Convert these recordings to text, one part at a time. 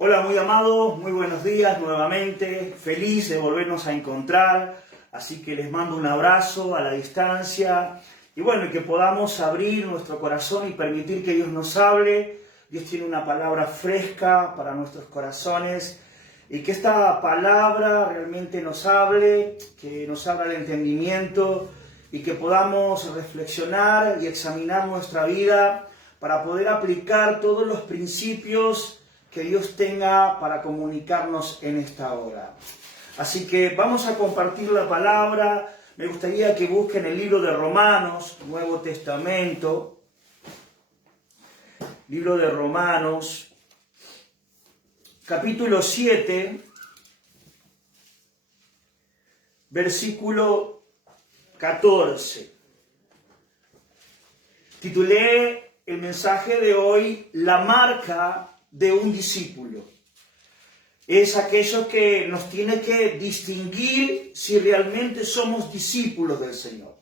Hola, muy amados, muy buenos días nuevamente, feliz de volvernos a encontrar, así que les mando un abrazo a la distancia y bueno, que podamos abrir nuestro corazón y permitir que Dios nos hable. Dios tiene una palabra fresca para nuestros corazones y que esta palabra realmente nos hable, que nos abra el entendimiento y que podamos reflexionar y examinar nuestra vida para poder aplicar todos los principios que Dios tenga para comunicarnos en esta hora. Así que vamos a compartir la palabra. Me gustaría que busquen el libro de Romanos, Nuevo Testamento. Libro de Romanos, capítulo 7, versículo 14. Titulé el mensaje de hoy, La marca de un discípulo. Es aquello que nos tiene que distinguir si realmente somos discípulos del Señor.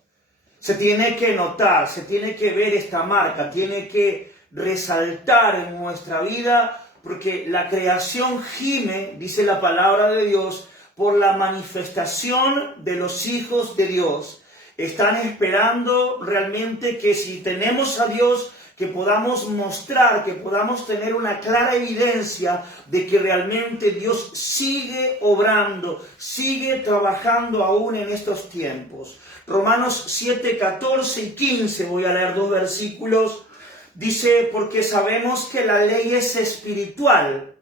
Se tiene que notar, se tiene que ver esta marca, tiene que resaltar en nuestra vida, porque la creación gime, dice la palabra de Dios, por la manifestación de los hijos de Dios. Están esperando realmente que si tenemos a Dios, que podamos mostrar, que podamos tener una clara evidencia de que realmente Dios sigue obrando, sigue trabajando aún en estos tiempos. Romanos 7, 14 y 15, voy a leer dos versículos. Dice, porque sabemos que la ley es espiritual,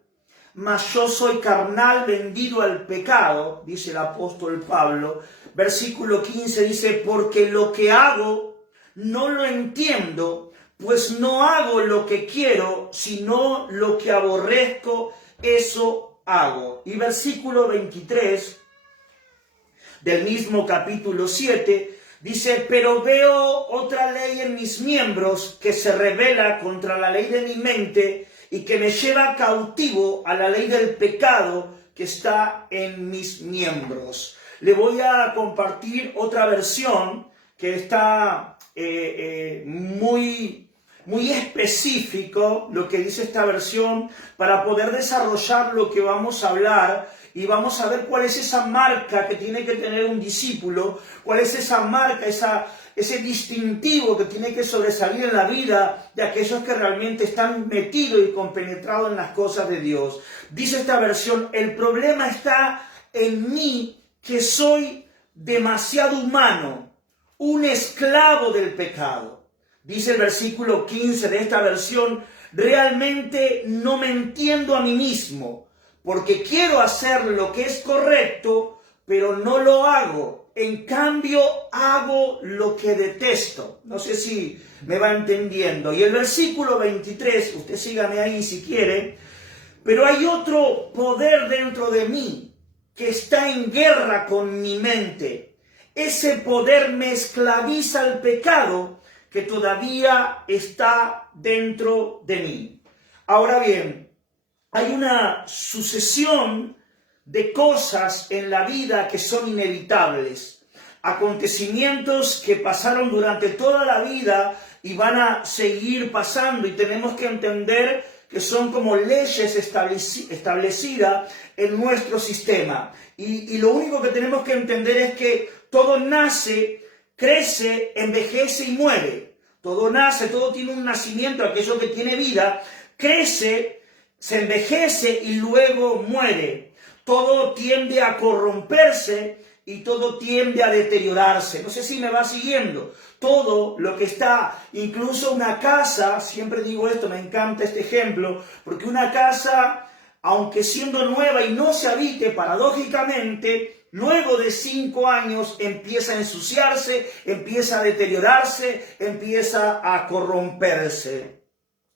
mas yo soy carnal, vendido al pecado, dice el apóstol Pablo. Versículo 15 dice, porque lo que hago no lo entiendo, pues no hago lo que quiero, sino lo que aborrezco, eso hago. Y versículo 23 del mismo capítulo 7 dice, pero veo otra ley en mis miembros que se rebela contra la ley de mi mente y que me lleva cautivo a la ley del pecado que está en mis miembros. Le voy a compartir otra versión que está muy específico lo que dice esta versión para poder desarrollar lo que vamos a hablar y vamos a ver cuál es esa marca que tiene que tener un discípulo, cuál es esa marca, ese distintivo que tiene que sobresalir en la vida de aquellos que realmente están metidos y compenetrados en las cosas de Dios. Dice esta versión, el problema está en mí que soy demasiado humano, un esclavo del pecado. Dice el versículo 15 de esta versión, realmente no me entiendo a mí mismo, porque quiero hacer lo que es correcto, pero no lo hago. En cambio, hago lo que detesto. No sé si me va entendiendo. Y el versículo 23, usted sígame ahí si quiere, pero hay otro poder dentro de mí que está en guerra con mi mente. Ese poder me esclaviza al pecado que todavía está dentro de mí. Ahora bien, hay una sucesión de cosas en la vida que son inevitables, acontecimientos que pasaron durante toda la vida y van a seguir pasando, y tenemos que entender que son como leyes establecidas en nuestro sistema. Y lo único que tenemos que entender es que todo nace, crece, envejece y muere. Todo nace, todo tiene un nacimiento, aquello que tiene vida, crece, se envejece y luego muere. Todo tiende a corromperse y todo tiende a deteriorarse. No sé si me va siguiendo. Todo lo que está, incluso una casa, siempre digo esto, me encanta este ejemplo, porque una casa, aunque siendo nueva y no se habite, paradójicamente, luego de 5 años empieza a ensuciarse, empieza a deteriorarse, empieza a corromperse.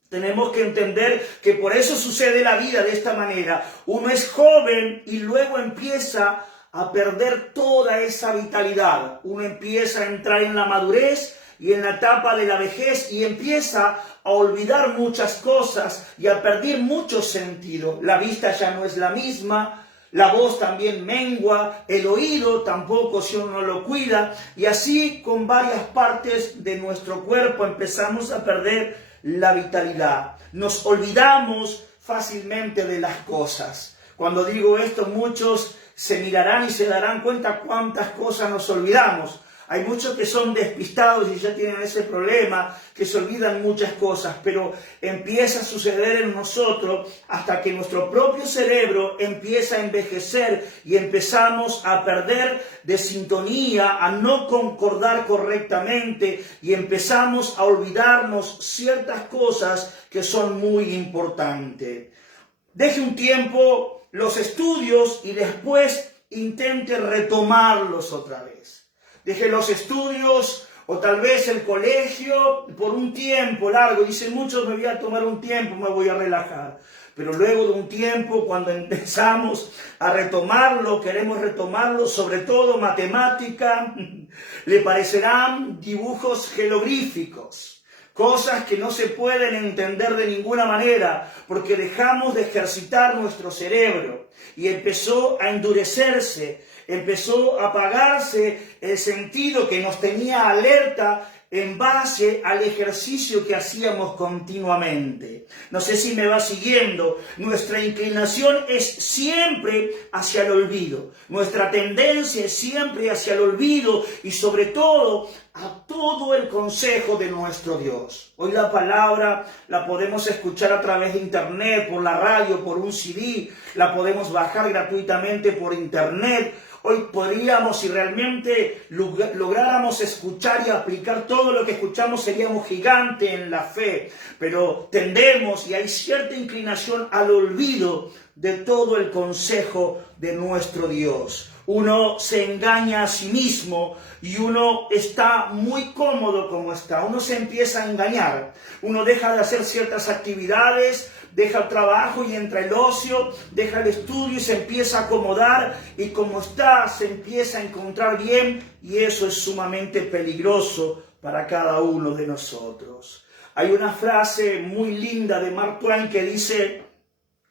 Tenemos que entender que por eso sucede la vida de esta manera. Uno es joven y luego empieza a perder toda esa vitalidad. Uno empieza a entrar en la madurez y en la etapa de la vejez y empieza a olvidar muchas cosas y a perder mucho sentido. La vista ya no es la misma. La voz también mengua, el oído tampoco si uno no lo cuida, y así con varias partes de nuestro cuerpo empezamos a perder la vitalidad. Nos olvidamos fácilmente de las cosas. Cuando digo esto, muchos se mirarán y se darán cuenta cuántas cosas nos olvidamos. Hay muchos que son despistados y ya tienen ese problema, que se olvidan muchas cosas, pero empieza a suceder en nosotros hasta que nuestro propio cerebro empieza a envejecer y empezamos a perder de sintonía, a no concordar correctamente y empezamos a olvidarnos ciertas cosas que son muy importantes. Deje un tiempo los estudios y después intente retomarlos otra vez. Deje los estudios o tal vez el colegio por un tiempo largo. Dicen muchos, me voy a tomar un tiempo, me voy a relajar. Pero luego de un tiempo, cuando empezamos a retomarlo, queremos retomarlo, sobre todo matemática, le parecerán dibujos jeroglíficos. Cosas que no se pueden entender de ninguna manera, porque dejamos de ejercitar nuestro cerebro y empezó a endurecerse, empezó a apagarse el sentido que nos tenía alerta en base al ejercicio que hacíamos continuamente. No sé si me va siguiendo. Nuestra inclinación es siempre hacia el olvido. Nuestra tendencia es siempre hacia el olvido y sobre todo a todo el consejo de nuestro Dios. Hoy la palabra la podemos escuchar a través de internet, por la radio, por un CD, la podemos bajar gratuitamente por internet. Hoy podríamos, si realmente lográramos escuchar y aplicar todo lo que escuchamos, seríamos gigantes en la fe. Pero tendemos y hay cierta inclinación al olvido de todo el consejo de nuestro Dios. Uno se engaña a sí mismo y uno está muy cómodo como está. Uno se empieza a engañar. Uno deja de hacer ciertas actividades, deja el trabajo y entra el ocio, deja el estudio y se empieza a acomodar y como está se empieza a encontrar bien y eso es sumamente peligroso para cada uno de nosotros. Hay una frase muy linda de Mark Twain que dice: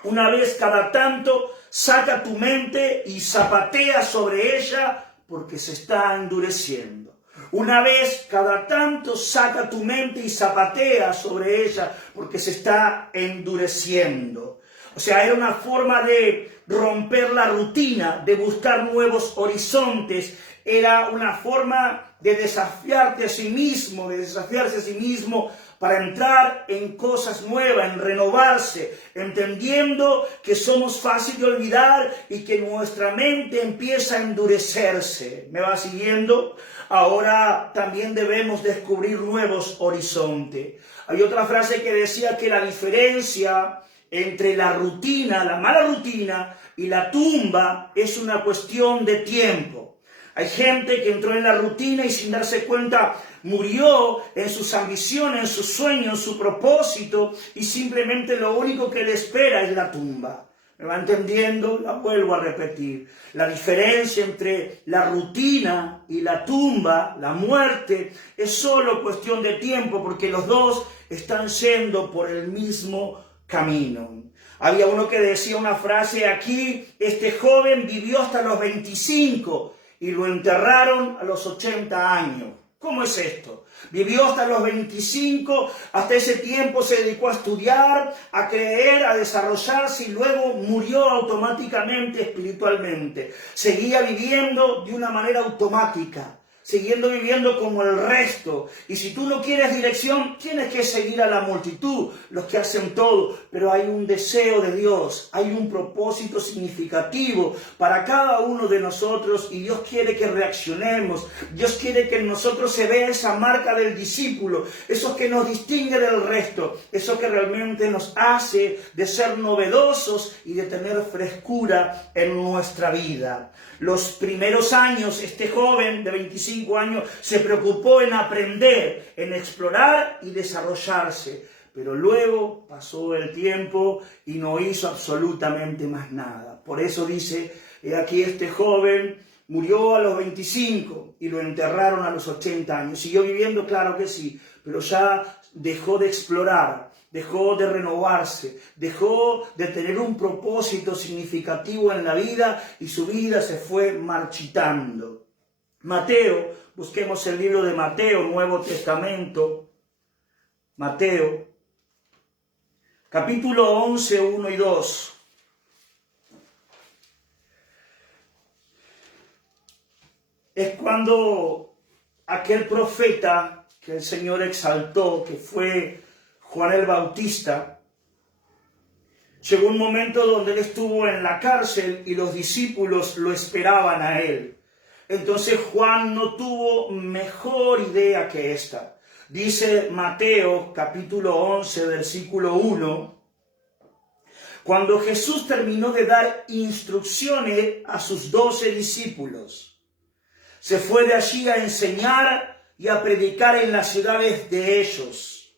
una vez cada tanto saca tu mente y zapatea sobre ella porque se está endureciendo. Una vez cada tanto saca tu mente y zapatea sobre ella porque se está endureciendo. O sea, era una forma de romper la rutina, de buscar nuevos horizontes. Era una forma de desafiarte a sí mismo, de desafiarse a sí mismo para entrar en cosas nuevas, en renovarse, entendiendo que somos fáciles de olvidar y que nuestra mente empieza a endurecerse. ¿Me va siguiendo? Ahora también debemos descubrir nuevos horizontes. Hay otra frase que decía que la diferencia entre la rutina, la mala rutina y la tumba es una cuestión de tiempo. Hay gente que entró en la rutina y sin darse cuenta murió en sus ambiciones, en sus sueños, en su propósito y simplemente lo único que le espera es la tumba. ¿Me va entendiendo? La vuelvo a repetir. La diferencia entre la rutina y la tumba, la muerte, es solo cuestión de tiempo porque los dos están yendo por el mismo camino. Había uno que decía una frase aquí: este joven vivió hasta los 25 y lo enterraron a los 80 años. ¿Cómo es esto? Vivió hasta los 25, hasta ese tiempo se dedicó a estudiar, a creer, a desarrollarse y luego murió automáticamente espiritualmente. Seguía viviendo de una manera automática, siguiendo viviendo como el resto. Y si tú no quieres dirección, tienes que seguir a la multitud, los que hacen todo. Pero hay un deseo de Dios, hay un propósito significativo para cada uno de nosotros y Dios quiere que reaccionemos. Dios quiere que en nosotros se vea esa marca del discípulo, eso que nos distingue del resto, eso que realmente nos hace de ser novedosos y de tener frescura en nuestra vida. Los primeros años, este joven de 25 años se preocupó en aprender, en explorar y desarrollarse. Pero luego pasó el tiempo y no hizo absolutamente más nada. Por eso dice, aquí este joven murió a los 25 y lo enterraron a los 80 años. ¿Siguió viviendo? Claro que sí, pero ya dejó de explorar, dejó de renovarse, dejó de tener un propósito significativo en la vida y su vida se fue marchitando. Mateo, busquemos el libro de Mateo, Nuevo Testamento. Mateo, capítulo 11, 1 y 2. Es cuando aquel profeta que el Señor exaltó, que fue Juan el Bautista, llegó un momento donde él estuvo en la cárcel y los discípulos lo esperaban a él. Entonces Juan no tuvo mejor idea que esta. Dice Mateo capítulo 11, versículo 1, cuando Jesús terminó de dar instrucciones a sus 12 discípulos, se fue de allí a enseñar y a predicar en las ciudades de ellos.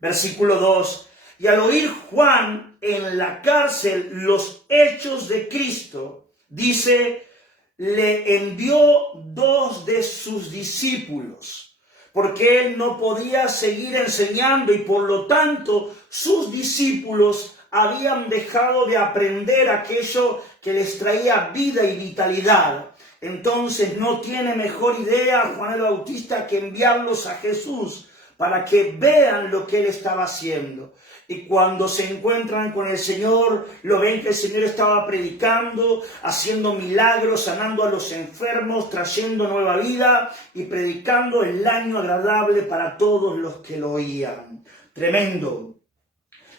Versículo 2. Y al oír Juan en la cárcel los hechos de Cristo, dice, le envió 2 de sus discípulos, porque él no podía seguir enseñando y por lo tanto sus discípulos habían dejado de aprender aquello que les traía vida y vitalidad. Entonces no tiene mejor idea Juan el Bautista que enviarlos a Jesús para que vean lo que él estaba haciendo. Y cuando se encuentran con el Señor, lo ven que el Señor estaba predicando, haciendo milagros, sanando a los enfermos, trayendo nueva vida y predicando el año agradable para todos los que lo oían. Tremendo.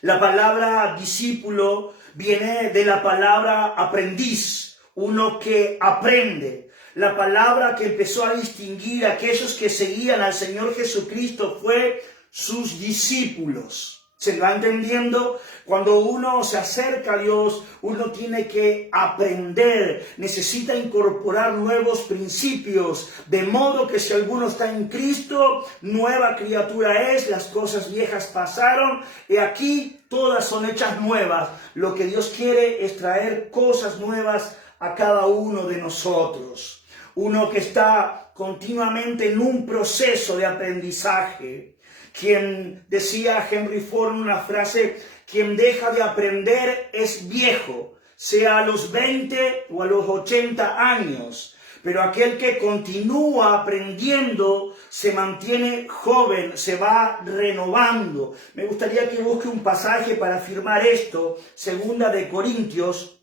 La palabra discípulo viene de la palabra aprendiz. Uno que aprende. La palabra que empezó a distinguir a aquellos que seguían al Señor Jesucristo fue sus discípulos. ¿Se va entendiendo? Cuando uno se acerca a Dios, uno tiene que aprender, necesita incorporar nuevos principios, de modo que si alguno está en Cristo, nueva criatura es, las cosas viejas pasaron, y aquí todas son hechas nuevas. Lo que Dios quiere es traer cosas nuevas a cada uno de nosotros. Uno que está continuamente en un proceso de aprendizaje. Quien decía Henry Ford una frase, quien deja de aprender es viejo, sea a los 20 o a los 80 años. Pero aquel que continúa aprendiendo se mantiene joven, se va renovando. Me gustaría que busque un pasaje para afirmar esto, Segunda de Corintios,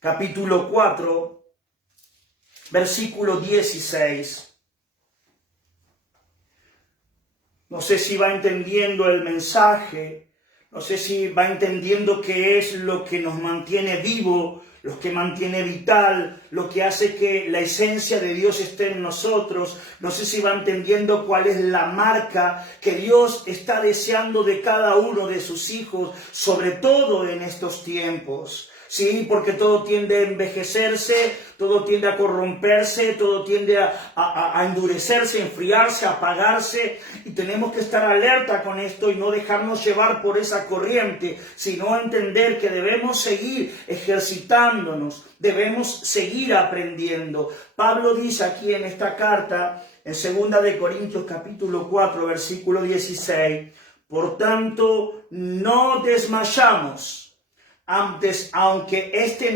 capítulo 4, versículo 16. No sé si va entendiendo el mensaje, no sé si va entendiendo qué es lo que nos mantiene vivo, lo que mantiene vital, lo que hace que la esencia de Dios esté en nosotros. No sé si va entendiendo cuál es la marca que Dios está deseando de cada uno de sus hijos, sobre todo en estos tiempos. Sí, porque todo tiende a envejecerse, todo tiende a corromperse, todo tiende a endurecerse, a enfriarse, a apagarse. Y tenemos que estar alerta con esto y no dejarnos llevar por esa corriente, sino entender que debemos seguir ejercitándonos, debemos seguir aprendiendo. Pablo dice aquí en esta carta, en 2 de Corintios capítulo 4, versículo 16, por tanto, no desmayamos. Antes, aunque este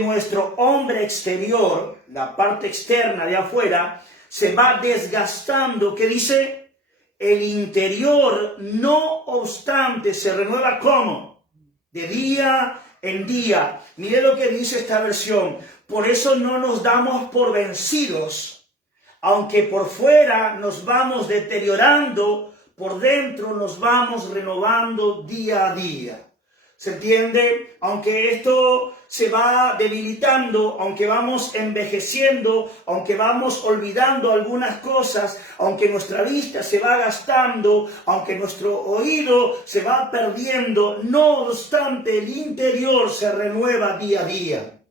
nuestro hombre exterior, la parte externa de afuera, se va desgastando, ¿qué dice? El interior, no obstante, se renueva ¿cómo? De día en día. Mire lo que dice esta versión. Por eso no nos damos por vencidos, aunque por fuera nos vamos deteriorando, por dentro nos vamos renovando día a día. ¿Se entiende? Aunque esto se va debilitando, aunque vamos envejeciendo, aunque vamos olvidando algunas cosas, aunque nuestra vista se va gastando, aunque nuestro oído se va perdiendo, no obstante el interior se renueva día a día.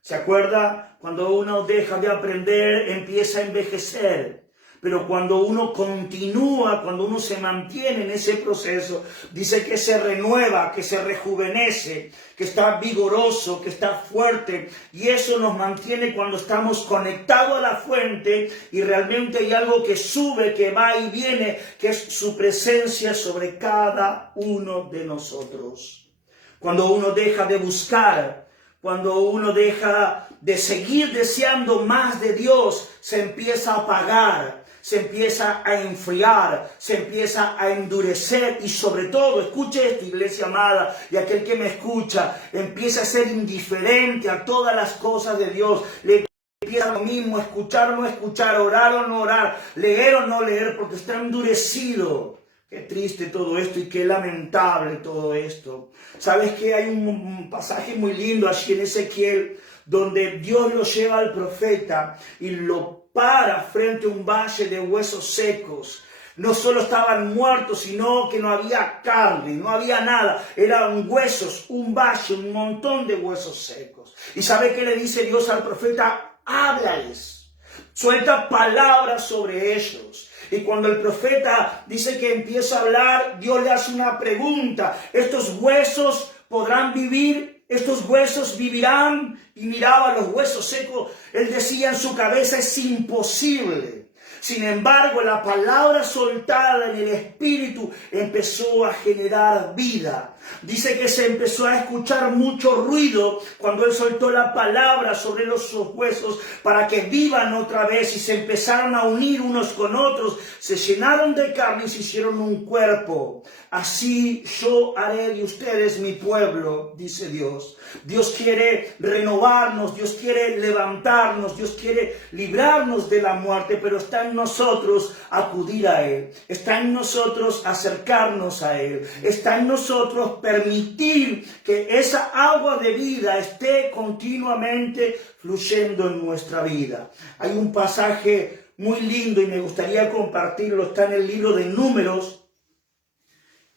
¿Se acuerda? Cuando uno deja de aprender, empieza a envejecer. Pero cuando uno continúa, cuando uno se mantiene en ese proceso, dice que se renueva, que se rejuvenece, que está vigoroso, que está fuerte. Y eso nos mantiene cuando estamos conectados a la fuente y realmente hay algo que sube, que va y viene, que es su presencia sobre cada uno de nosotros. Cuando uno deja de buscar, cuando uno deja de seguir deseando más de Dios, se empieza a apagar. se empieza a enfriar, se empieza a endurecer y sobre todo, escuche esta iglesia amada y aquel que me escucha, empieza a ser indiferente a todas las cosas de Dios. Le empieza lo mismo, escuchar o no escuchar, orar o no orar, leer o no leer, porque está endurecido. Qué triste todo esto y qué lamentable todo esto. ¿Sabes qué? Hay un pasaje muy lindo allí en Ezequiel, donde Dios lo lleva al profeta y lo para frente a un valle de huesos secos. No solo estaban muertos, sino que no había carne, no había nada. Eran huesos, un valle, un montón de huesos secos. ¿Y sabe qué le dice Dios al profeta? Háblales, suelta palabras sobre ellos. Y cuando el profeta dice que empieza a hablar, Dios le hace una pregunta. ¿Estos huesos podrán vivir? ¿Estos huesos vivirán? Y miraba los huesos secos. Él decía en su cabeza, es imposible. Sin embargo, la palabra soltada en el Espíritu empezó a generar vida. Dice que se empezó a escuchar mucho ruido cuando Él soltó la palabra sobre los huesos para que vivan otra vez y se empezaron a unir unos con otros. Se llenaron de carne y se hicieron un cuerpo. Así yo haré de ustedes mi pueblo, dice Dios. Dios quiere renovarnos, Dios quiere levantarnos, Dios quiere librarnos de la muerte, pero está en nosotros acudir a Él, está en nosotros acercarnos a Él, está en nosotros permitir que esa agua de vida esté continuamente fluyendo en nuestra vida. Hay un pasaje muy lindo y me gustaría compartirlo, está en el libro de Números,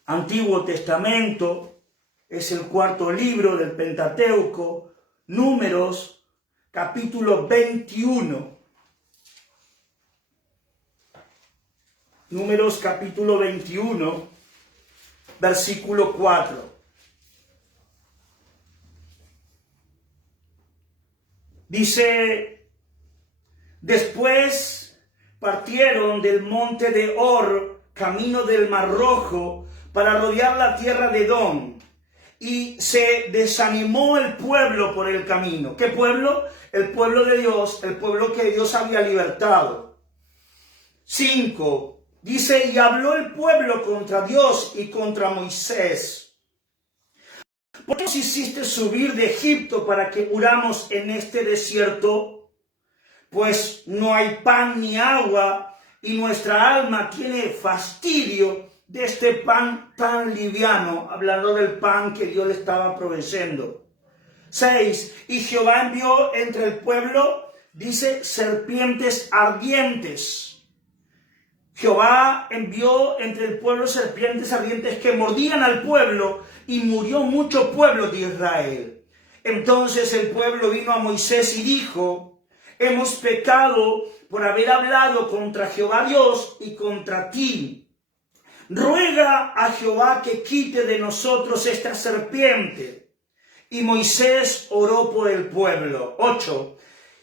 Antiguo Testamento, es el cuarto libro del Pentateuco, Números, capítulo 21. Números, capítulo 21, versículo 4. Dice, después partieron del monte de Hor, camino del Mar Rojo, para rodear la tierra de Edom. Y se desanimó el pueblo por el camino. ¿Qué pueblo? El pueblo de Dios, el pueblo que Dios había libertado. 5. Dice, y habló el pueblo contra Dios y contra Moisés. ¿Por qué nos hiciste subir de Egipto para que muramos en este desierto? Pues no hay pan ni agua y nuestra alma tiene fastidio de este pan tan liviano, hablando del pan que Dios le estaba proveyendo. 6. Y Jehová envió entre el pueblo, dice, serpientes ardientes. Jehová envió entre el pueblo serpientes ardientes que mordían al pueblo y murió mucho pueblo de Israel. Entonces el pueblo vino a Moisés y dijo, hemos pecado por haber hablado contra Jehová Dios y contra ti. Ruega a Jehová que quite de nosotros esta serpiente. Y Moisés oró por el pueblo. 8.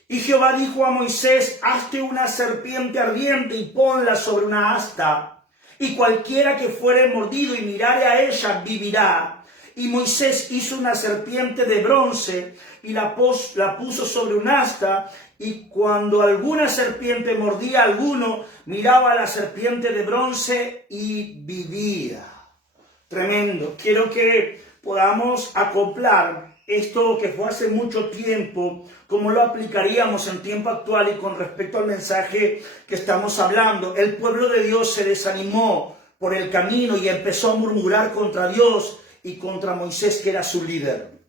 Y Jehová dijo a Moisés, hazte una serpiente ardiente y ponla sobre una asta, y cualquiera que fuere mordido y mirare a ella vivirá. Y Moisés hizo una serpiente de bronce y la puso sobre un asta, y cuando alguna serpiente mordía a alguno, miraba a la serpiente de bronce y vivía. Tremendo. Quiero que podamos acoplar esto que fue hace mucho tiempo, cómo lo aplicaríamos en tiempo actual y con respecto al mensaje que estamos hablando. El pueblo de Dios se desanimó por el camino y empezó a murmurar contra Dios y contra Moisés, que era su líder.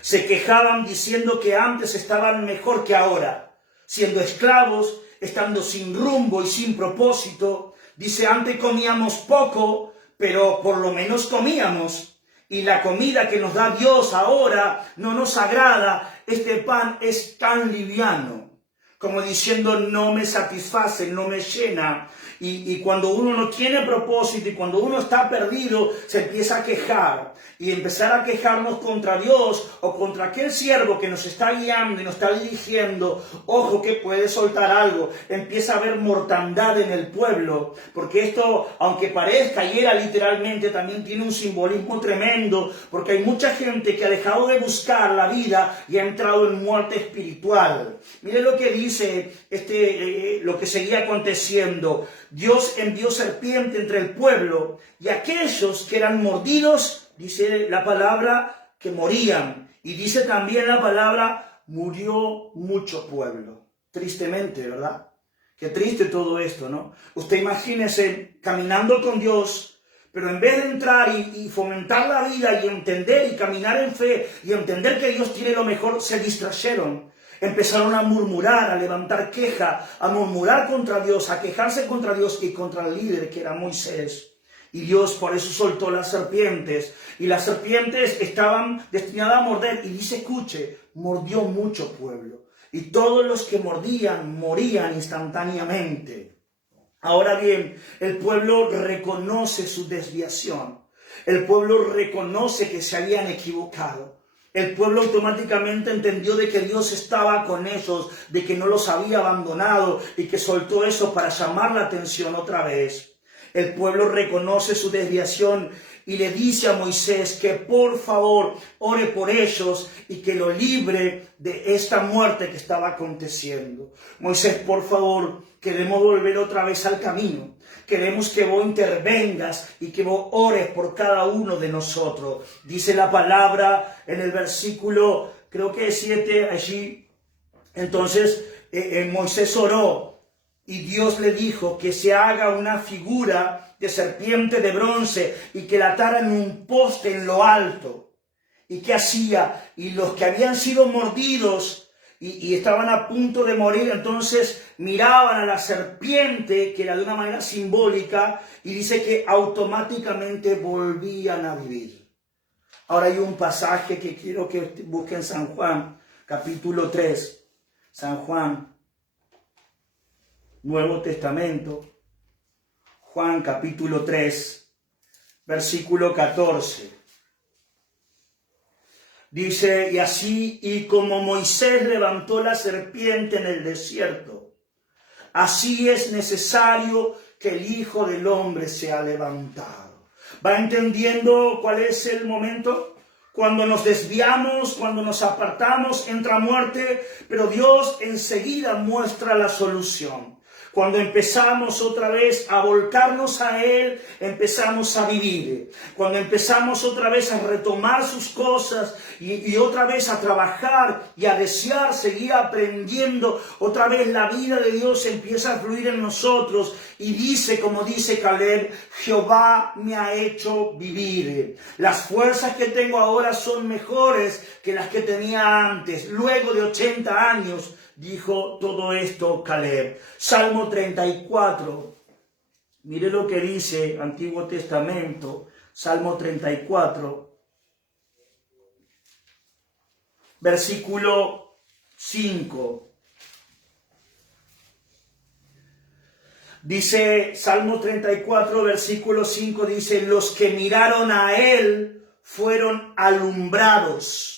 Se quejaban diciendo que antes estaban mejor que ahora, siendo esclavos, estando sin rumbo y sin propósito. Dice, antes comíamos poco, pero por lo menos comíamos. Y la comida que nos da Dios ahora no nos agrada. Este pan es tan liviano, como diciendo, no me satisface, no me llena. Y cuando uno no tiene propósito y cuando uno está perdido, se empieza a quejar. Y empezar a quejarnos contra Dios o contra aquel siervo que nos está guiando y nos está dirigiendo, ojo que puede soltar algo. Empieza a haber mortandad en el pueblo, porque esto, aunque parezca y era literalmente, también tiene un simbolismo tremendo, porque hay mucha gente que ha dejado de buscar la vida y ha entrado en muerte espiritual. Mire lo que dice lo que seguía aconteciendo. Dios envió serpiente entre el pueblo y aquellos que eran mordidos, dice la palabra, que morían. Y dice también la palabra, murió mucho pueblo. Tristemente, ¿verdad? Qué triste todo esto, ¿no? Usted imagínese caminando con Dios, pero en vez de entrar y fomentar la vida y entender y caminar en fe y entender que Dios tiene lo mejor, se distrayeron. Empezaron a murmurar, a levantar queja, a murmurar contra Dios, a quejarse contra Dios y contra el líder que era Moisés. Y Dios por eso soltó las serpientes. Y las serpientes estaban destinadas a morder. Y dice, escuche, mordió mucho pueblo. Y todos los que mordían morían instantáneamente. Ahora bien, el pueblo reconoce su desviación. El pueblo reconoce que se habían equivocado. El pueblo automáticamente entendió de que Dios estaba con ellos, de que no los había abandonado y que soltó eso para llamar la atención otra vez. El pueblo reconoce su desviación y le dice a Moisés que por favor ore por ellos y que lo libre de esta muerte que estaba aconteciendo. Moisés, por favor, queremos volver otra vez al camino. Queremos que vos intervengas y que vos ores por cada uno de nosotros. Dice la palabra en el versículo, creo que es 7 allí. Entonces Moisés oró. Y Dios le dijo que se haga una figura de serpiente de bronce y que la atara en un poste en lo alto. ¿Y qué hacía? Y los que habían sido mordidos y estaban a punto de morir, entonces miraban a la serpiente, que era de una manera simbólica, y dice que automáticamente volvían a vivir. Ahora hay un pasaje que quiero que busquen, San Juan, capítulo 3. San Juan, Nuevo Testamento, Juan capítulo 3, versículo 14. Dice, y así, y como Moisés levantó la serpiente en el desierto, así es necesario que el Hijo del Hombre sea levantado. ¿Va entendiendo cuál es el momento? Cuando nos desviamos, cuando nos apartamos, entra muerte, pero Dios enseguida muestra la solución. Cuando empezamos otra vez a volcarnos a Él, empezamos a vivir. Cuando empezamos otra vez a retomar sus cosas y otra vez a trabajar y a desear seguir aprendiendo, otra vez la vida de Dios empieza a fluir en nosotros. Y dice, como dice Caleb, Jehová me ha hecho vivir. Las fuerzas que tengo ahora son mejores que las que tenía antes. Luego de 80 años, dijo todo esto Caleb. Salmo 34. Mire lo que dice Antiguo Testamento. Salmo 34. Versículo 5. Dice Salmo 34, versículo 5, dice, los que miraron a él fueron alumbrados.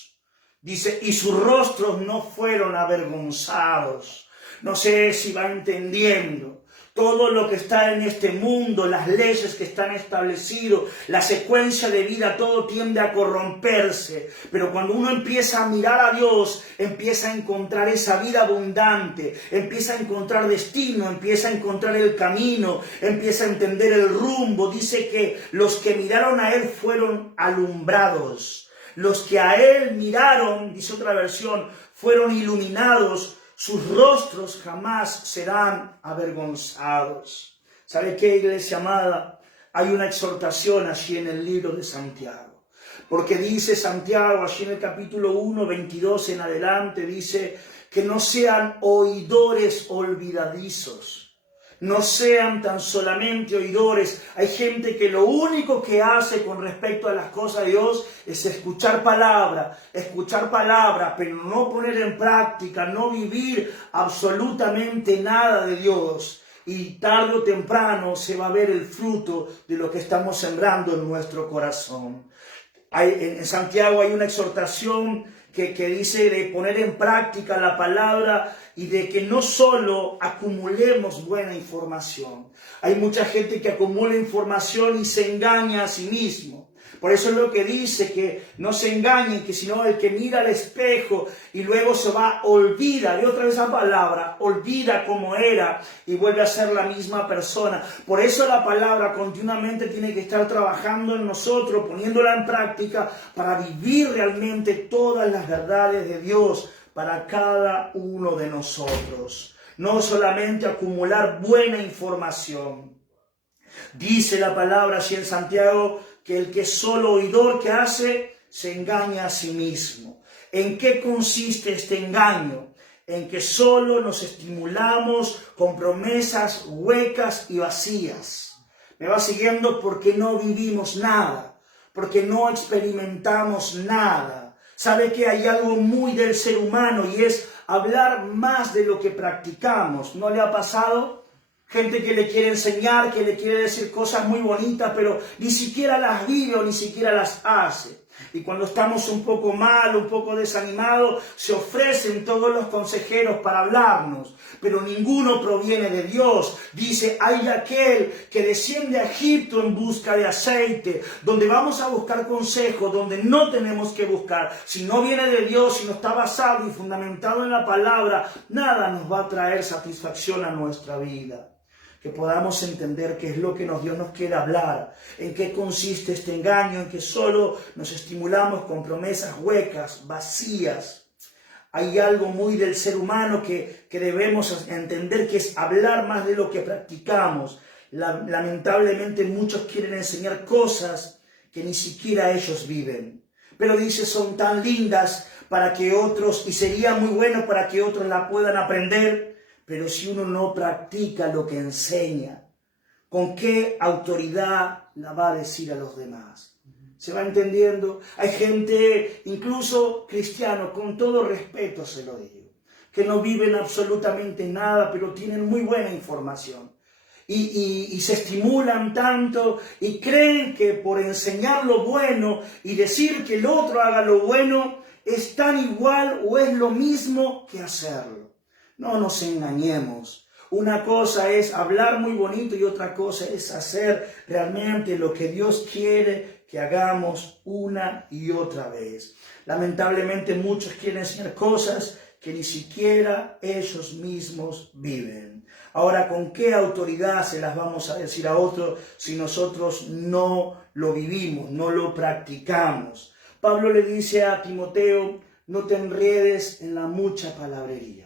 Dice, y sus rostros no fueron avergonzados. No sé si va entendiendo. Todo lo que está en este mundo, las leyes que están establecidas, la secuencia de vida, todo tiende a corromperse. Pero cuando uno empieza a mirar a Dios, empieza a encontrar esa vida abundante, empieza a encontrar destino, empieza a encontrar el camino, empieza a entender el rumbo. Dice que los que miraron a Él fueron alumbrados. Los que a Él miraron, dice otra versión, fueron iluminados. Sus rostros jamás serán avergonzados. ¿Sabe qué, iglesia amada? Hay una exhortación allí en el libro de Santiago. Porque dice Santiago, allí en el capítulo 1, 22 en adelante, dice que no sean oidores olvidadizos. No sean tan solamente oidores. Hay gente que lo único que hace con respecto a las cosas de Dios es escuchar palabra, pero no poner en práctica, no vivir absolutamente nada de Dios. y tarde o temprano se va a ver el fruto de lo que estamos sembrando en nuestro corazón. En Santiago hay una exhortación que dice de poner en práctica la palabra y de que no solo acumulemos buena información. Hay mucha gente que acumula información y se engaña a sí mismo. Por eso es lo que dice, que no se engañen, que sino el que mira al espejo y luego se va, olvida, de otra vez esa palabra, olvida cómo era y vuelve a ser la misma persona. Por eso la palabra continuamente tiene que estar trabajando en nosotros, poniéndola en práctica para vivir realmente todas las verdades de Dios para cada uno de nosotros. No solamente acumular buena información. Dice la palabra así en Santiago, que el que es solo oidor que hace, se engaña a sí mismo. ¿En qué consiste este engaño? En que solo nos estimulamos con promesas huecas y vacías. Me va siguiendo, porque no vivimos nada, porque no experimentamos nada. Sabe que hay algo muy del ser humano y es hablar más de lo que practicamos. ¿No le ha pasado? Gente que le quiere enseñar, que le quiere decir cosas muy bonitas, pero ni siquiera las vive o ni siquiera las hace. Y cuando estamos un poco mal, un poco desanimados, se ofrecen todos los consejeros para hablarnos, pero ninguno proviene de Dios. Dice, hay aquel que desciende a Egipto en busca de aceite, donde vamos a buscar consejo, donde no tenemos que buscar. Si no viene de Dios, si no está basado y fundamentado en la palabra, nada nos va a traer satisfacción a nuestra vida. Que podamos entender qué es lo que Dios nos quiere hablar, en qué consiste este engaño, en que solo nos estimulamos con promesas huecas, vacías. Hay algo muy del ser humano que debemos entender, que es hablar más de lo que practicamos. Lamentablemente muchos quieren enseñar cosas que ni siquiera ellos viven. Pero dice, son tan lindas para que otros, y sería muy bueno para que otros la puedan aprender. Pero si uno no practica lo que enseña, ¿con qué autoridad la va a decir a los demás? ¿Se va entendiendo? Hay gente, incluso cristianos, con todo respeto se lo digo, que no viven absolutamente nada, pero tienen muy buena información. Y se estimulan tanto y creen que por enseñar lo bueno y decir que el otro haga lo bueno, es tan igual o es lo mismo que hacerlo. No nos engañemos. Una cosa es hablar muy bonito y otra cosa es hacer realmente lo que Dios quiere que hagamos una y otra vez. Lamentablemente muchos quieren enseñar cosas que ni siquiera ellos mismos viven. Ahora, ¿con qué autoridad se las vamos a decir a otros si nosotros no lo vivimos, no lo practicamos? Pablo le dice a Timoteo, no te enredes en la mucha palabrería,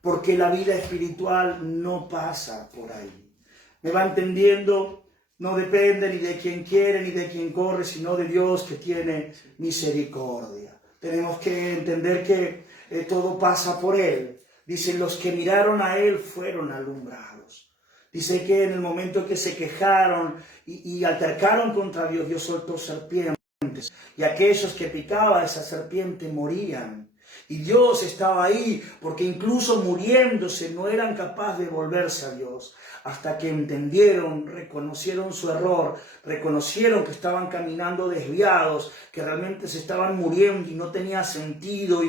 porque la vida espiritual no pasa por ahí. ¿Me va entendiendo? No depende ni de quien quiere ni de quien corre, sino de Dios que tiene misericordia. Tenemos que entender que todo pasa por Él. Dice, los que miraron a Él fueron alumbrados. Dice que en el momento que se quejaron y altercaron contra Dios, Dios soltó serpientes. Y aquellos que picaba esa serpiente morían. Y Dios estaba ahí, porque incluso muriéndose no eran capaces de volverse a Dios. Hasta que entendieron, reconocieron su error, reconocieron que estaban caminando desviados, que realmente se estaban muriendo y no tenía sentido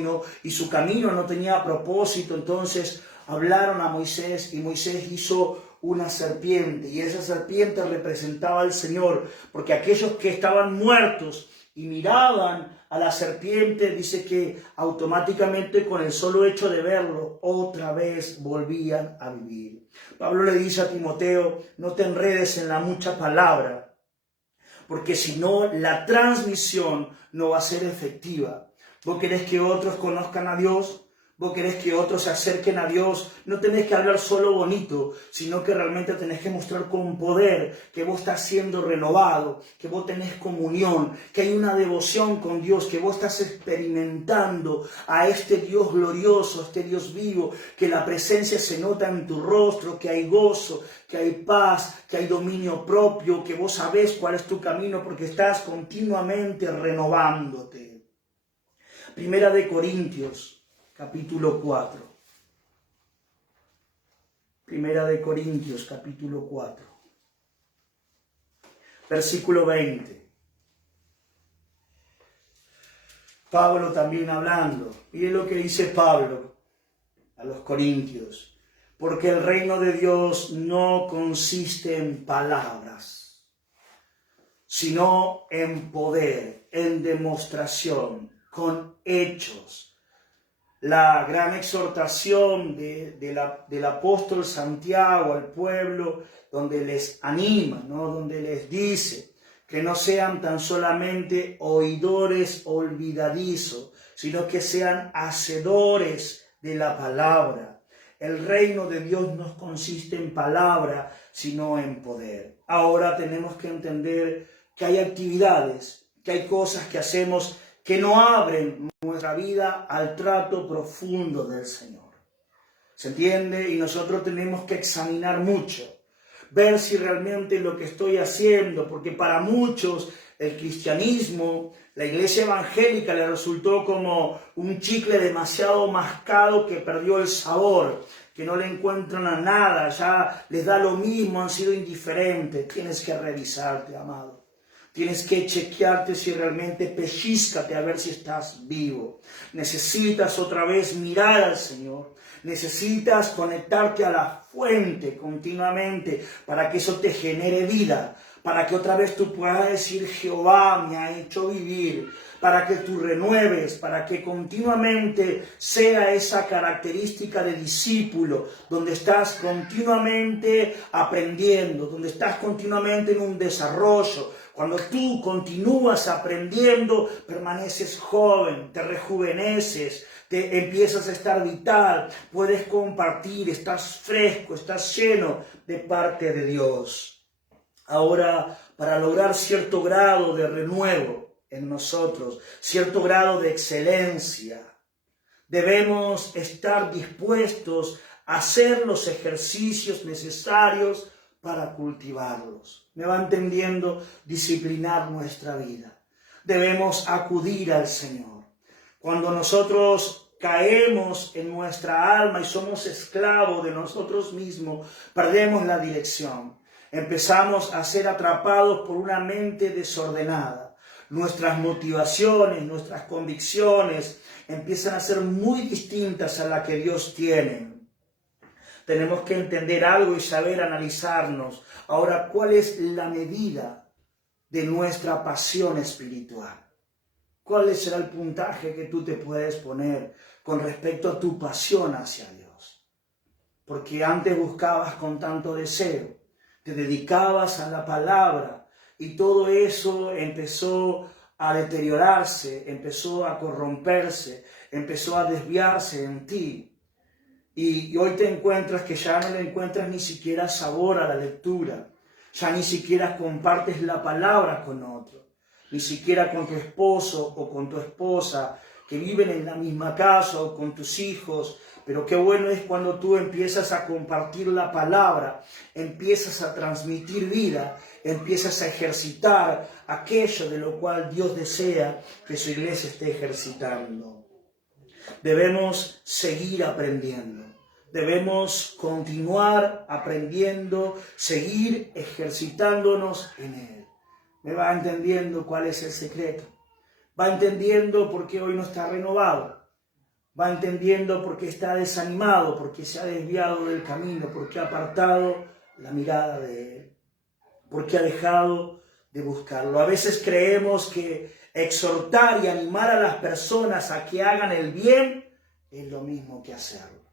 y su camino no tenía propósito. Entonces hablaron a Moisés y Moisés hizo una serpiente y esa serpiente representaba al Señor, porque aquellos que estaban muertos y miraban a la serpiente, dice que automáticamente con el solo hecho de verlo, otra vez volvían a vivir. Pablo le dice a Timoteo, no te enredes en la mucha palabra, porque si no, la transmisión no va a ser efectiva. ¿Vos querés que otros conozcan a Dios? ¿Vos querés que otros se acerquen a Dios? No tenés que hablar solo bonito, sino que realmente tenés que mostrar con poder que vos estás siendo renovado, que vos tenés comunión, que hay una devoción con Dios, que vos estás experimentando a este Dios glorioso, a este Dios vivo, que la presencia se nota en tu rostro, que hay gozo, que hay paz, que hay dominio propio, que vos sabés cuál es tu camino porque estás continuamente renovándote. Primera de Corintios, capítulo 4. Primera de Corintios, capítulo 4, versículo 20. Pablo también hablando. Mire lo que dice Pablo a los corintios. Porque el reino de Dios no consiste en palabras, sino en poder, en demostración, con hechos. La gran exhortación del apóstol Santiago al pueblo, donde les anima, ¿no? Donde les dice que no sean tan solamente oidores olvidadizos, sino que sean hacedores de la palabra. El reino de Dios no consiste en palabra, sino en poder. Ahora tenemos que entender que hay actividades, que hay cosas que hacemos que no abren nuestra vida al trato profundo del Señor. ¿Se entiende? Y nosotros tenemos que examinar mucho, ver si realmente lo que estoy haciendo, porque para muchos el cristianismo, la iglesia evangélica le resultó como un chicle demasiado mascado que perdió el sabor, que no le encuentran a nada, ya les da lo mismo, han sido indiferentes. Tienes que revisarte, amado. Tienes que chequearte si realmente, pellízcate a ver si estás vivo. Necesitas otra vez mirar al Señor. Necesitas conectarte a la fuente continuamente para que eso te genere vida. Para que otra vez tú puedas decir, Jehová me ha hecho vivir. Para que tú renueves, para que continuamente sea esa característica de discípulo, donde estás continuamente aprendiendo, donde estás continuamente en un desarrollo. Cuando tú continúas aprendiendo, permaneces joven, te rejuveneces, te empiezas a estar vital, puedes compartir, estás fresco, estás lleno de parte de Dios. Ahora, para lograr cierto grado de renuevo en nosotros, cierto grado de excelencia, debemos estar dispuestos a hacer los ejercicios necesarios para cultivarlos. ¿Me va entendiendo? Disciplinar nuestra vida. Debemos acudir al Señor. Cuando nosotros caemos en nuestra alma y somos esclavos de nosotros mismos, perdemos la dirección. Empezamos a ser atrapados por una mente desordenada. Nuestras motivaciones, nuestras convicciones empiezan a ser muy distintas a las que Dios tiene. Tenemos que entender algo y saber analizarnos. Ahora, ¿cuál es la medida de nuestra pasión espiritual? ¿Cuál será el puntaje que tú te puedes poner con respecto a tu pasión hacia Dios? Porque antes buscabas con tanto deseo, te dedicabas a la palabra y todo eso empezó a deteriorarse, empezó a corromperse, empezó a desviarse en ti. Y hoy te encuentras que ya no le encuentras ni siquiera sabor a la lectura, ya ni siquiera compartes la palabra con otro, ni siquiera con tu esposo o con tu esposa que viven en la misma casa o con tus hijos. Pero qué bueno es cuando tú empiezas a compartir la palabra, empiezas a transmitir vida, empiezas a ejercitar aquello de lo cual Dios desea que su iglesia esté ejercitando. Debemos seguir aprendiendo, debemos continuar aprendiendo, seguir ejercitándonos en Él. ¿Me va entendiendo cuál es el secreto? Va entendiendo por qué hoy no está renovado. Va entendiendo por qué está desanimado, porque se ha desviado del camino, porque ha apartado la mirada de Él, porque ha dejado de buscarlo. A veces creemos que exhortar y animar a las personas a que hagan el bien es lo mismo que hacerlo.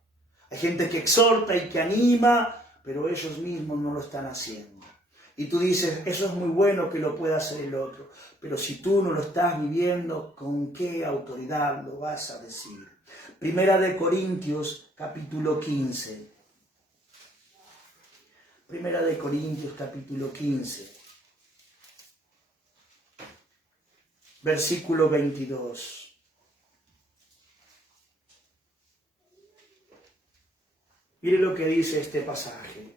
Hay gente que exhorta y que anima, pero ellos mismos no lo están haciendo. Y tú dices, eso es muy bueno que lo pueda hacer el otro, pero si tú no lo estás viviendo, ¿con qué autoridad lo vas a decir? Primera de Corintios, capítulo 15. Primera de Corintios, capítulo 15. Versículo 22. Mire lo que dice este pasaje.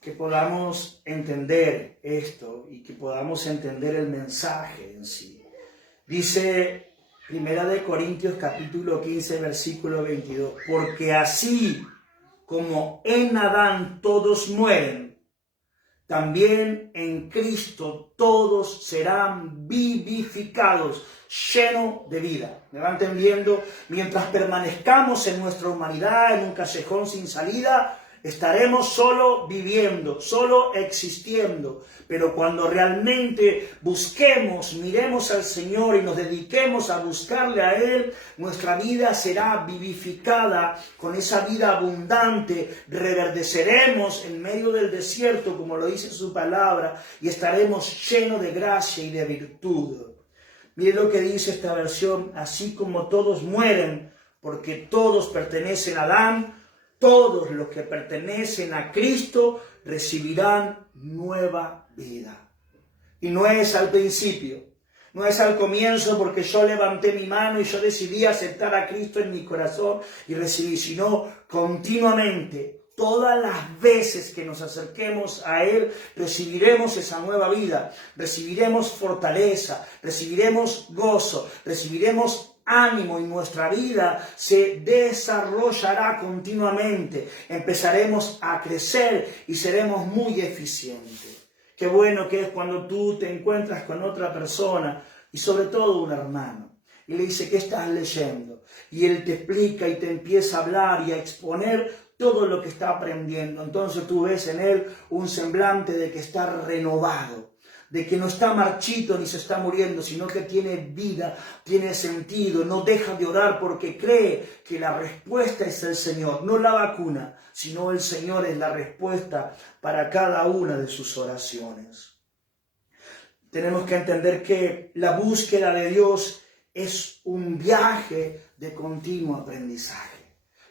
Que podamos entender esto y que podamos entender el mensaje en sí. Dice Primera de Corintios capítulo 15 versículo 22. Porque así como en Adán todos mueren, también en Cristo todos serán vivificados, llenos de vida. ¿Me va entendiendo? Mientras permanezcamos en nuestra humanidad, en un callejón sin salida, estaremos solo viviendo, solo existiendo. Pero cuando realmente busquemos, miremos al Señor y nos dediquemos a buscarle a Él, nuestra vida será vivificada con esa vida abundante. Reverdeceremos en medio del desierto, como lo dice su palabra, y estaremos llenos de gracia y de virtud. Miren lo que dice esta versión: así como todos mueren, porque todos pertenecen a Adán, todos los que pertenecen a Cristo recibirán nueva vida. Y no es al principio, no es al comienzo porque yo levanté mi mano y yo decidí aceptar a Cristo en mi corazón y recibí, sino continuamente. Todas las veces que nos acerquemos a Él, recibiremos esa nueva vida, recibiremos fortaleza, recibiremos gozo, recibiremos ánimo, y nuestra vida se desarrollará continuamente. Empezaremos a crecer y seremos muy eficientes. Qué bueno que es cuando tú te encuentras con otra persona y sobre todo un hermano y le dice: ¿qué estás leyendo? Y él te explica y te empieza a hablar y a exponer todo lo que está aprendiendo. Entonces tú ves en él un semblante de que está renovado, de que no está marchito ni se está muriendo, sino que tiene vida, tiene sentido, no deja de orar porque cree que la respuesta es el Señor, no la vacuna, sino el Señor es la respuesta para cada una de sus oraciones. Tenemos que entender que la búsqueda de Dios es un viaje de continuo aprendizaje.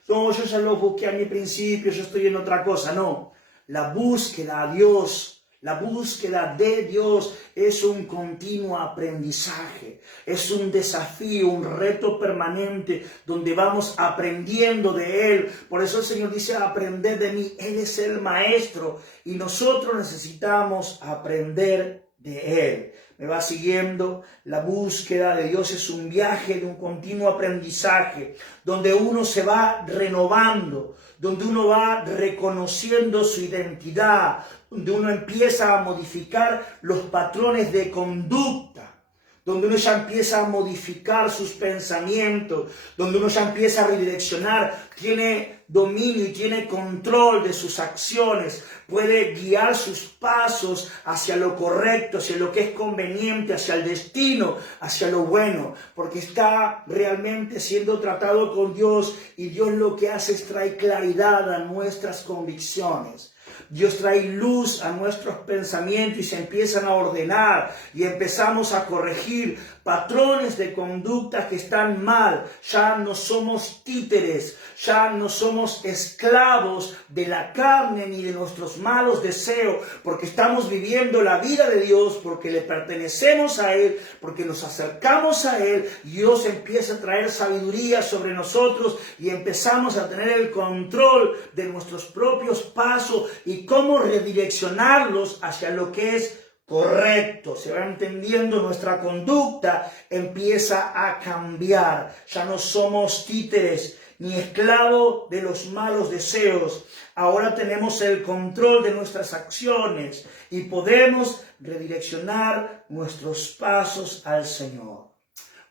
No, yo ya lo busqué a mi principio, yo estoy en otra cosa. No, la búsqueda a Dios, la búsqueda de Dios es un continuo aprendizaje, es un desafío, un reto permanente donde vamos aprendiendo de Él. Por eso el Señor dice: aprended de mí, Él es el Maestro y nosotros necesitamos aprender de Él. ¿Me va siguiendo? La búsqueda de Dios es un viaje de un continuo aprendizaje, donde uno se va renovando, donde uno va reconociendo su identidad, donde uno empieza a modificar los patrones de conducta, donde uno ya empieza a modificar sus pensamientos, donde uno ya empieza a redireccionar, tiene dominio y tiene control de sus acciones, puede guiar sus pasos hacia lo correcto, hacia lo que es conveniente, hacia el destino, hacia lo bueno, porque está realmente siendo tratado con Dios, y Dios lo que hace es traer claridad a nuestras convicciones. Dios trae luz a nuestros pensamientos y se empiezan a ordenar y empezamos a corregir patrones de conducta que están mal. Ya no somos títeres, ya no somos esclavos de la carne ni de nuestros malos deseos, porque estamos viviendo la vida de Dios, porque le pertenecemos a Él, porque nos acercamos a Él. Dios empieza a traer sabiduría sobre nosotros y empezamos a tener el control de nuestros propios pasos y cómo redireccionarlos hacia lo que es correcto. Se va entendiendo, nuestra conducta empieza a cambiar. Ya no somos títeres ni esclavos de los malos deseos. Ahora tenemos el control de nuestras acciones y podemos redireccionar nuestros pasos al Señor.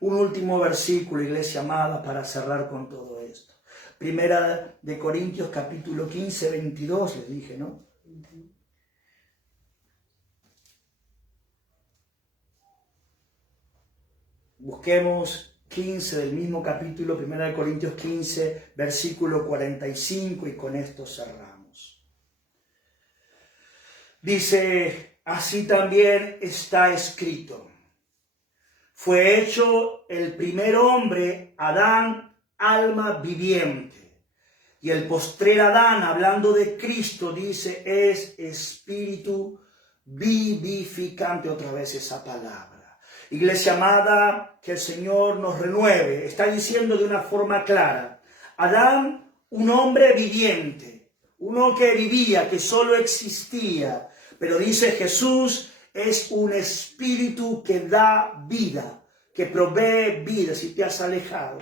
Un último versículo, iglesia amada, para cerrar con todo esto. Primera de Corintios capítulo 15, 22, les dije, ¿no? Busquemos 15 del mismo capítulo, 1 Corintios 15, versículo 45, y con esto cerramos. Dice: así también está escrito: fue hecho el primer hombre, Adán, alma viviente, y el postrer Adán, hablando de Cristo, dice, es espíritu vivificante. Otra vez esa palabra. Iglesia amada, que el Señor nos renueve. Está diciendo de una forma clara: Adán, un hombre viviente, uno que vivía, que solo existía. Pero dice Jesús, es un espíritu que da vida, que provee vida. Si te has alejado,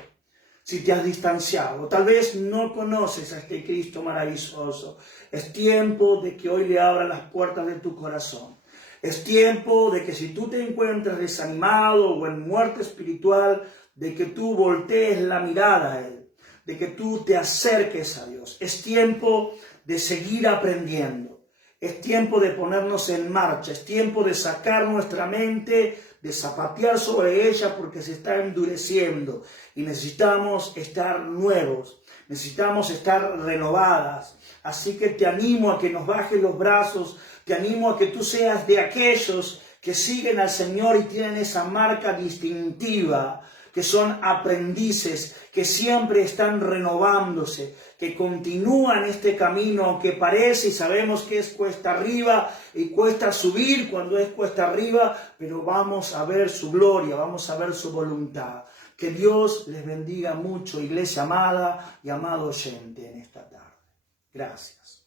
si te has distanciado. Tal vez no conoces a este Cristo maravilloso. Es tiempo de que hoy le abra las puertas de tu corazón. Es tiempo de que si tú te encuentras desanimado o en muerte espiritual, de que tú voltees la mirada a Él, de que tú te acerques a Dios. Es tiempo de seguir aprendiendo. Es tiempo de ponernos en marcha. Es tiempo de sacar nuestra mente, de zapatear sobre ella porque se está endureciendo. Y necesitamos estar nuevos. Necesitamos estar renovadas. Así que te animo a que nos bajes los brazos. Te animo a que tú seas de aquellos que siguen al Señor y tienen esa marca distintiva, que son aprendices, que siempre están renovándose, que continúan este camino, aunque parece y sabemos que es cuesta arriba y cuesta subir cuando es cuesta arriba, pero vamos a ver su gloria, vamos a ver su voluntad. Que Dios les bendiga mucho, iglesia amada y amado oyente, en esta tarde. Gracias.